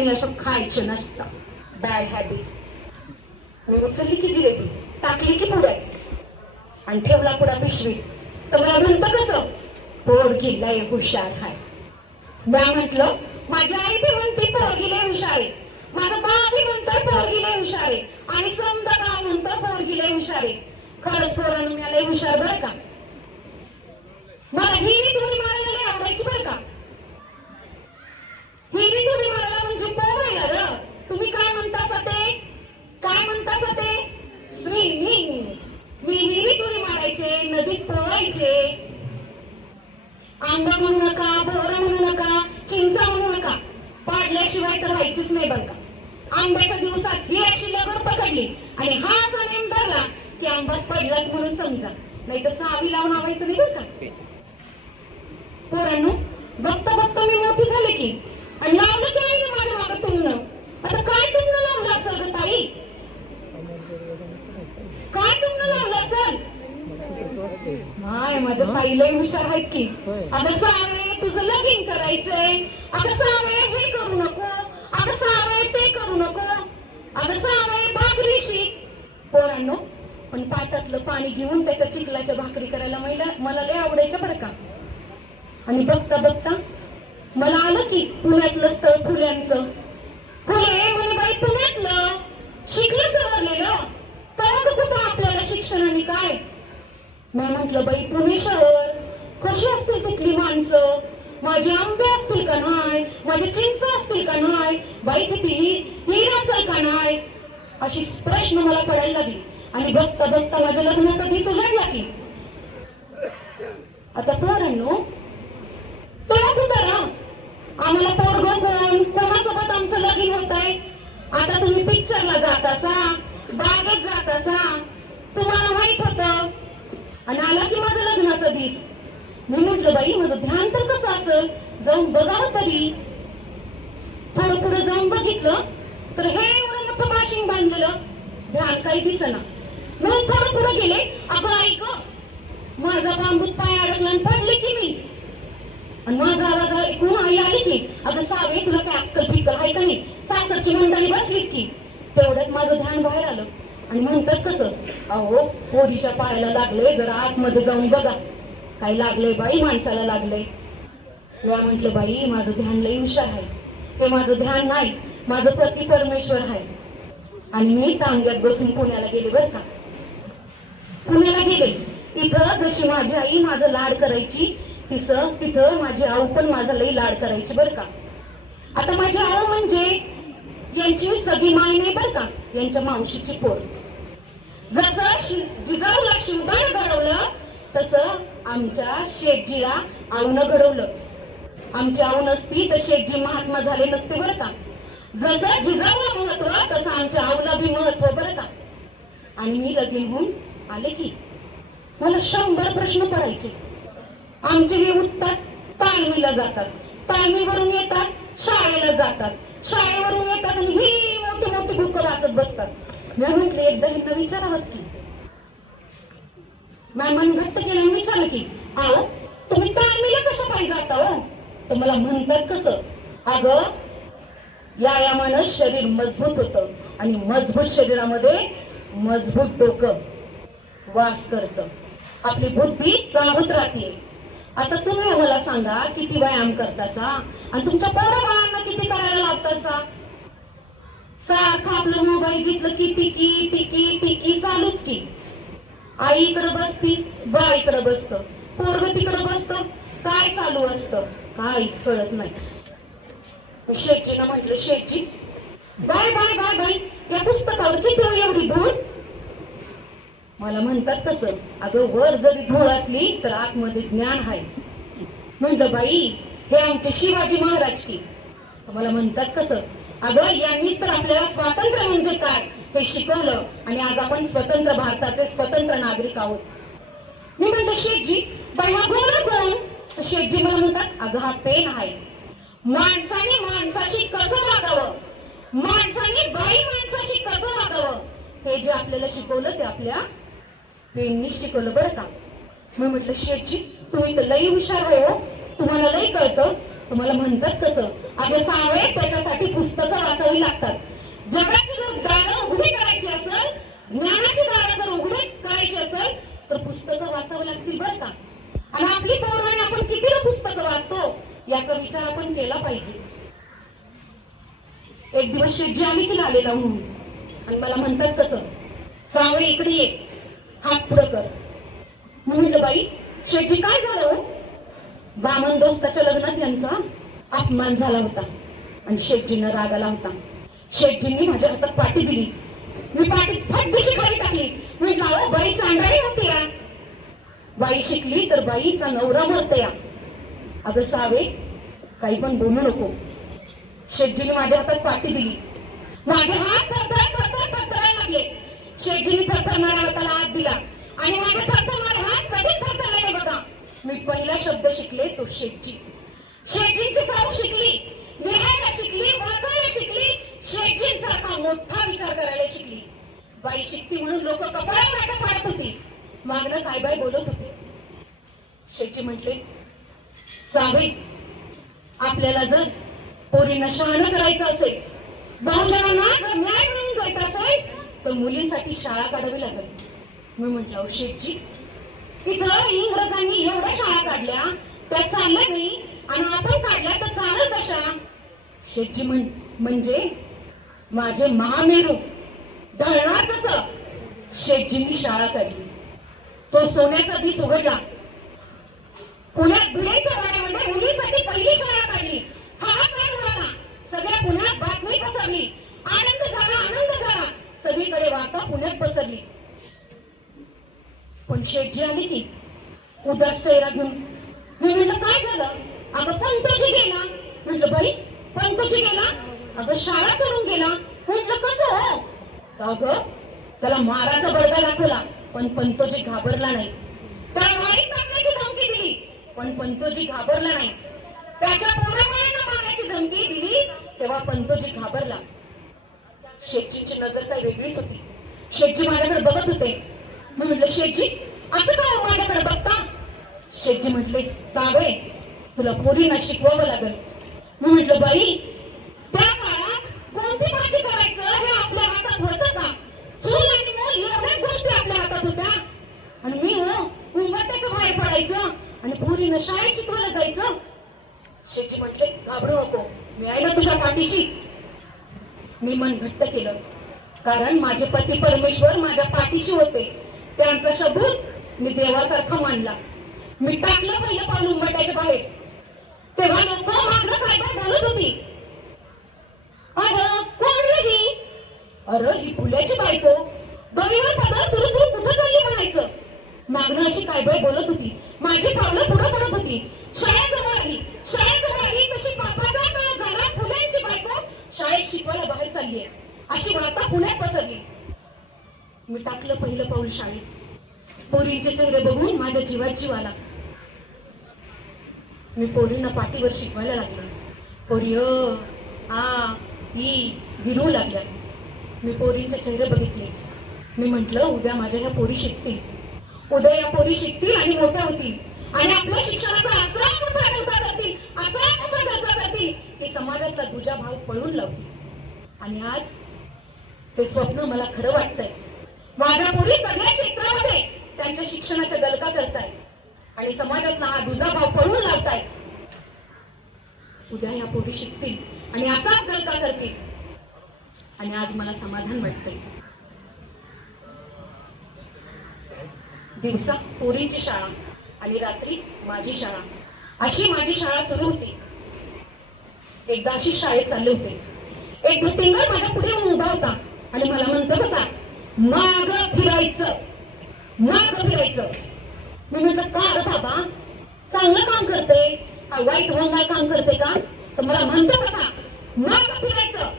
माणसाने असं खायचं नसतं. Bad habits. मी उचलली की जिलेबी, टाकली की पुढ्यात आणि ठेवला पुढा पिशवीत. तर मला म्हणतं कसं, पोरगी लय हुशार हाय. मी म्हंटल माझी आई बी म्हणते पोरगी लय हुशार आहे, माझा बाप बी म्हणतो पोरगी लय हुशार आहे, आणि समजा गाव म्हणतो पोरगी लय हुशार आहे. खरंच पोरानं मी लय हुशार बरं का. मला विहिरीत उडी मारायला लय आवडायची बरं का. विहिरीत उडी मारायला म्हणजे पोहायला र. तुम्ही काय म्हणतासा ते, काय म्हणतासा ते, स्विमिंग. मी विहिरीत उडी मारायचे, नदीत पोहायचे. आंबा म्हणू नका, बोरा म्हणू नका, चिंचा म्हणू नका, पाडल्याशिवाय तर व्हायचीच नाही बरं का. आंब्याच्या दिवसात ही अशी लगड पकडली आणि हा असा नेम धरला की आंब्यात पडलाच म्हणून समजा, नाही तर सावी लावून आवायचं नाही बरं का. पोरांनो, बघता बघता मी मोठी झाले की, आणि लावलं की आहे ना माझ्या मागं तुमनं. आता काय तुमनं लावलं असेल ग ताई, काय तुमनं लावलं असेल. माय माझ्या ताई लय हुशार आहेत की. अगं सावे तुझं लगीन करायचंय, अगं सावे हे करू नको, अगं सावे ते करू नको, अगं सावे भाकरी शिक. पोरांनो, पण पाटातलं पाणी घेऊन त्याच्या चिखलाच्या भाकरी करायला मला लय आवडायच्या बरं का. आणि बघता बघता मला आलं की पुण्यातलं स्थळ फुल्यांचं. फुले म्हणे बाई पुण्यातलं, शिकलं सवरलेलं, तर कुठं आपल्याला शिक्षणाने काय. मी म्हंटल बाई पुणे शहर, कशी असतील तिथली माणसं, माझे आंबे असतील का नाही, माझे चिंच असतील का नाही, बाई तिथे हिर असेल का नाही, अशी प्रश्न मला पडायला लागली. आणि बघता बघता माझ्या लग्नाचा दिवस उजाडला की. आता पोरांनो, तेव्हा कुठं ना आम्हाला पोरगं कोण, कोणासोबत आमचं लगीन होत आहे. आता तुम्ही पिक्चरला जात असा, बागेत जात असा, तुम्हाला माहित होतं, आणि आला की माझं लग्नाचा दिस. मी म्हटलं बाई माझं ध्यान तर कसं असेल, जाऊन बघावं तरी. थोडं पुढे जाऊन बघितलं तर हे एवढं मोठं बाशिंग बांधलेलं, ध्यान काही दिसेना. म्हणून थोडं पुढे गेले, अगं ऐक माझा बांबूत पाय अडकला आणि पडले की मी. आणि माझा आवाज ऐकून आई आली की, अगं सावे तुला काय अक्कल फिक्कल आहे का नाही, सासरची मंडळी बसलीत की. तेवढ्यात माझं ध्यान बाहेर आलं आणि म्हणतात कसं, अहो पोरीच्या पायाला लागलंय, जरा आतमध्ये जाऊन बघा काय लागलंय बाई, माणसाला लागलंय. मी म्हंटल बाई माझं ध्यान लई हुशार आहे, हे माझं ध्यान नाही, माझं पती परमेश्वर आहे. आणि मी टांग्यात बसून पुण्याला गेले बर का. पुण्याला गेले, इथं जशी माझी आई माझं लाड करायची, तिथं माझी आऊ पण माझा लई लाड करायची बर का. आता माझी आऊ म्हणजे यांची सगळी माय नाही बर का, यांच्या मावशीची पोर. जसं जिजाऊला शिवबानं घडवलं तसं आमच्या शेठजीला आऊनं घडवलं. आमची आऊ नसती तर शेठजी महात्मा झाले नसते बरं का. जसं जिजाऊला महत्व तसं आमच्या आऊला बी महत्व बरं का. आणि मी लगीन होऊन आले की मला 100 प्रश्न पडायचे. आमचे हे उठतात, तालमीला जातात, तालमीवरून येतात, शाळेला जातात, शाळेवरून येतात आणि ही मोठी मोठी बुकं वाचत बसतात. मी म्हटले एकदा ह्यांना विचारावंच की. मन घट्ट केलं, विचारलं की अहो तुम्ही तालमीला कशा पाहिजे जाता हो. तर मला म्हणतात कसं, अगं व्यायामानं शरीर मजबूत होतं आणि मजबूत शरीरामध्ये मजबूत डोकं वास करतं, आपली बुद्धी सावध राहते. आता तुम्ही मला सांगा किती व्यायाम करतासा आणि तुमच्या पोराबाळांना किती करायला लावतासा. सारखं आपलं मोबाईल घेतलं की टिकी टिकी टिकी चालूच की. आई इकडे बसती, बा इकडे बसत, पोरग तिकडे बसत, काय चालू असतं काहीच कळत नाही. शेठजीला म्हटलं शेठजी बाय बाय बाय बाय या पुस्तकावर किती एवढी धूळ. मला म्हणतात कसं, अगं वर जरी धूळ असली तर आतमध्ये ज्ञान आहे. म्हणलं बाई हे आमचे शिवाजी महाराज की. मला म्हणतात कसं, अगं यांनीच तर आपल्याला स्वातंत्र्य म्हणजे काय हे शिकवलं आणि आज आपण स्वतंत्र भारताचे स्वतंत्र नागरिक आहोत. मी म्हणतो शेठजी बाई हा गोरा कोण. शेठजी मला म्हणतात अगं हा पेन आहे. माणसाने माणसाशी कसं वागावं, माणसाने बाई माणसाशी कसं वागावं हे जे आपल्याला शिकवलं ते आपल्या पेननी शिकवलं बरं का. मी म्हटलं शेठजी तुम्ही तर लई हुशार आहे हो, तुम्हाला लई कळतं. तुम्हाला म्हणतात कसं, अगं सावे त्याच्यासाठी पुस्तकं वाचावी लागतात. जगाची जर दारं उघडी करायची असेल, ज्ञानाची दारं जर उघडी करायची असेल तर पुस्तकं वाचावी लागतील बरं का. आणि आपली पोरं आपण किती पुस्तकं वाचतो याचा विचार आपण केला पाहिजे. एक दिवस शेटजी आम्ही की आलेला म्हणून आणि मला म्हणतात कसं, सावे इकडे ये, हात पुढं कर. मी म्हटलं बाई शेटजी काय झालं हो? बामन दोस्ताच्या लग्नात यांचा अपमान झाला होता आणि शेटजींना राग आला होता. शेटजींनी माझ्या हातात पाटी दिली. मी पाटीत फटदिशी खाली टाकली. म्हटलं अहो बाई चांडाळी होती या. बाई शिकली तर बाईचा नवरा मरते या. अगं सावे काही पण बोलू नको. शेटजीने माझ्या हातात पाटी दिली. माझे हात थरथरायला लागले. शेटजीने थरथरणाऱ्या हाताला हात दिला आणि माझे थरथरणारे हात कधीच थरथरले नाही बघा. मी पहिला शब्द शिकले तो शेटजी. शेटजींची साऊ शिकली, लिहायला शिकली, वाचायला शिकली, शेटजींसारखा मोठा विचार करायला शिकली. बाई शिकती म्हणून लोक कपाळावर वाटा पाडत होती, मागणं काय बाय बोलत होते. शेटजी म्हटले, सावे आपल्याला जर पोरींना शहाणं करायचं असेल, बहुजनांना जर न्याय मिळून जायचं असेल तर मुलींसाठी शाळा काढावी लागेल. मी म्हटलं अहो शेटजी इथं इंग्रजांनी एवढ्या शाळा काढल्या त्या चालल्या नाही आणि आपण काढल्या तर चालत कशा? शेटजी म्हणजे माझे महामेरू ढळणार कसं? शेटजींनी शाळा काढली. तो सोन्याचा दिस उघडला. पुण्यात भिडेच्या वाड्यामध्ये मुलीसाठी पहिली शाळा काढली. हाहाकार उडाला. सगळ्या पुण्यात बातमी पसरली. आनंद झाला. सगळीकडे वार्ता पुण्यात पसरली. पण शेटजी आली की उदास चेहरा घेऊन. मी म्हटलं काय झालं? अगं पंतोजी गेला. म्हटलं बाई पंतोजी गेला? अगं शाळा सोडून गेला. म्हटलं कसं हो? अगं त्याला माराचा बडगा दाखवला पण पंतोजी घाबरला नाही. त्याला वाईट टाकण्याची धमकी दिली पण पंतोजी घाबरला नाही. त्याच्या पोराबाळांना मारण्याची धमकी दिली तेव्हा पंतोजी घाबरला. शेटजींची नजर काय वेगळीच होती. शेटजी माझ्याकडे बघत होते. मी म्हटलं शेटजी असं काय माझ्याकडे बघता? शेटजी म्हटले सावे तुला पोरींना शिकवावं लागेल. मी म्हटलं बाई त्या काळात कोणती भाजी करायचं हे आपल्या हातात होतं का? चूल आणि मूल एवढ्याच गोष्टी आपल्या हातात होत्या आणि मी उंबरट्याच्या बाहेर पडायचं आणि पोरींना शाळेत शिकवायला जायचं. शेटजी म्हटले घाबरू नको, मी आहे ना तुझ्या पाठीशी. मी मन घट्ट केलं कारण माझे पती परमेश्वर माझ्या पाठीशी होते. त्यांचा शब्द मी देवासारखा मानला. मी टाकलं पहिलं पाऊल उंबरट्याच्या बाहेर. तेव्हा लोक मागणं काय काय बोलत होती. अरे कोण रे ही? अरे ही फुल्याची बायको गरीवर पदर तुरु कुठं चालली म्हणायचं. मागणं अशी काय बाय बोलत होती. माझी पावलं पुढं पडत होती. शाळेजवळ आली तशी पापाचा तळ झाला. फुल्यांची बायको शाळेत शिकवायला बाहेर चाललीये अशी वार्ता पुण्यात पसरली. मी टाकलं पहिलं पाऊल शाळेत. पोरींचे चेहरे बघून माझ्या जीवात जीव आला. मी पोरींना पाठीवर शिकवायला लागलो. पोरी आ ई गिरू लागल्या. मी पोरींचे चेहरे बघितले. मी म्हंटल उद्या माझ्या ह्या पोरी शिकतील. उद्या या पोरी शिकतील आणि मोठ्या होतील आणि आपल्या शिक्षणाचा असा मोठा धक्का करतील की समाजातला दुजा भाव पळून लावतील. आणि आज ते स्वप्न मला खरं वाटतंय. माझ्या पोरी सगळ्या क्षेत्रामध्ये त्यांच्या शिक्षणाच्या गलका करतायत आणि समाजातला हा दुजा भाव पळून लावतायत. उद्या ह्या पोरी शिकतील आणि असाच गलका करतील आणि आज मला समाधान वाटतंय. दिवसा पोरींची शाळा आणि रात्री माझी शाळा अशी माझी शाळा सुरू होती. एकदा अशी शाळेत चालले होते. एक धुटिंगर माझ्या पुढे येऊन उभा होता आणि मला म्हणतो कसा माग फिरायचं. मी म्हटलं का रे बाबा चांगलं काम करते वाईट होणार काम करते का? तर मला म्हणतो कसा माग फिरायचं.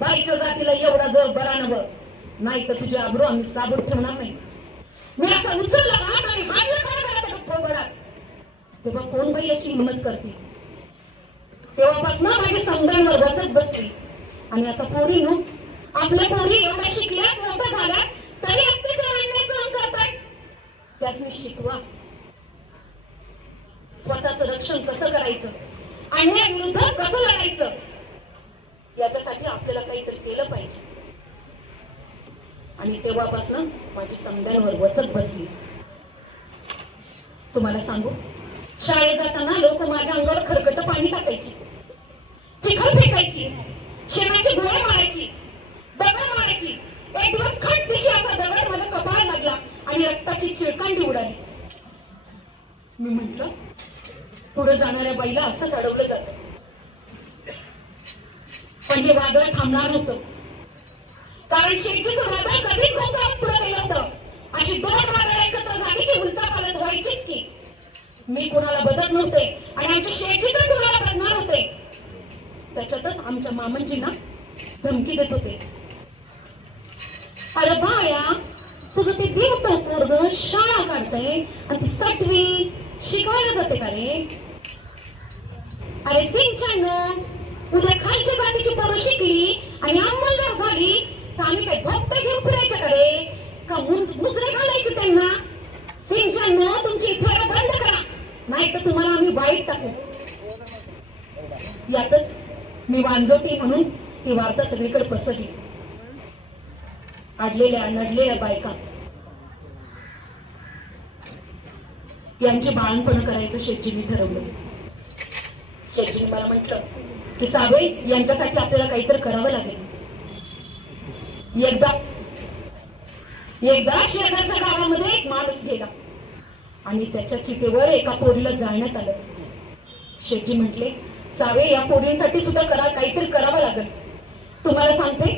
बाईच्या जातीला एवढा जोर बरा नव नाही तर तुझी आबरू आम्ही साबूत ठेवणार नाही. मी असं उचलला हात आणि हाडलं थोबडात. तेव्हा कोण बाई अशी हिंमत करते? तेव्हापासून माझी समजांवर बचत बसली. आणि आता पोरीनो आपल्या पोरी एवढ्या शिकल्यात मोठ्या झाल्यात तरी अत्याचार अन्याय सहन करतायत. त्यासनी शिकवा स्वतःचं रक्षण कसं करायचं अन्यायाविरुद्ध कसं लढायचं याच्यासाठी आपल्याला काहीतरी केलं पाहिजे. आणि तेव्हापासून माझी समद्यांवर वचक बसली. तुम्हाला सांगू, शाळेत जाताना लोक माझ्या अंगावर खरकट पाणी टाकायची, चिखल फेकायची, शेणाची गोळे मारायची, दगड मारायची. एक दिवस खटदिशी असा दगड माझ्या कपाळाला लागला आणि रक्ताची चिळकांडी उडाली. मी म्हंटल, पुढे जाणाऱ्या बाईला असंच अडवलं जातं. पण हे वादळ थांबणार नव्हतं, कारण शेतीचं वादळ कधीच नव्हतं पुढे गेलं होतं. अशी दोन वादळ एकत्र झाली की उलटा पालट व्हायचीच की. मी कुणाला बदत नव्हते आणि आमच्या शेती तर कुणाला बदणार होते. त्याच्यातच आमच्या मामांजींना धमकी देत होते. अरे बाया, तुझं ते देवता पोरग शाळा काढतंय आणि ती 7वी शिकवायला जाते का रे? अरे सिंचन, उद्या खालच्या जातीची पोरं शिकली आणि अंमलदार झाली तर आम्ही काय धोपटे घेऊन फिरायच्या का रे? का मुजरे घालायचे त्यांना? सिंचन, तुमची थोडं बंद करा, नाही तर तुम्हाला आम्ही वाईट टाकू. यातच मी वांजोटी म्हणून ही वार्ता सगळीकडे पसरली. अडलेल्या नडलेल्या बायका यांचे बाळणपण करायचं शेटजींनी ठरवलं. शेटजींनी मला म्हटलं की सावे, यांच्यासाठी आपल्याला काहीतरी करावं लागेल. एकदा शेजारच्या गावामध्ये एक माणूस गेला आणि त्याच्या चितेवर एका पोरीला जाळण्यात आलं. शेटजी म्हटले, सावे, या पोरींसाठी सुद्धा काहीतरी करावं लागेल. तुम्हाला सांगते,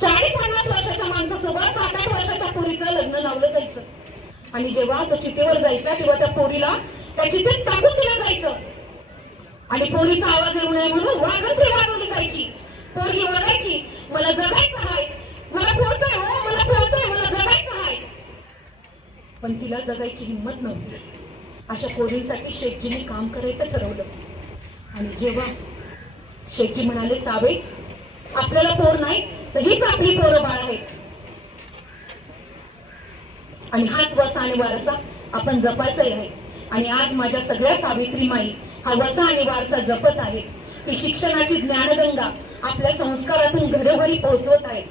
40-50 वर्षाच्या माणसासोबत 7-8 वर्षाच्या पोरीचं लग्न लावलं जायचं आणि जेव्हा तो चितेवर जायचा तेव्हा त्या पोरीला त्या चितेत टाकून दिलं जायचं आणि पोरीचा आवाज येऊ नये म्हणून वाजंत्री वाजवली जायची. पोरगी ओरडायची, मला जगायचं आहे, मला पोरतंय हो, मला पोरतंय, मला जगायचं आहे. पण तिला जगायची हिंमत नव्हती. अशा पोरींसाठी शेठजींनी काम करायचं ठरवलं. आणि जेव्हा शेठजी म्हणाले, सावे, आपल्याला पोर नाही तर हीच आपली पोरं बाळ आहेत आणि हाच वसा आणि वारसा आपण जपायचाही आहे. आणि आज माझ्या सगळ्या सावित्री माई हा वसा आणि वारसा जपत आहेत. की शिक्षणाची ज्ञानगंगा आपल्या संस्कारातून घरोघरी पोहोचवत आहेत.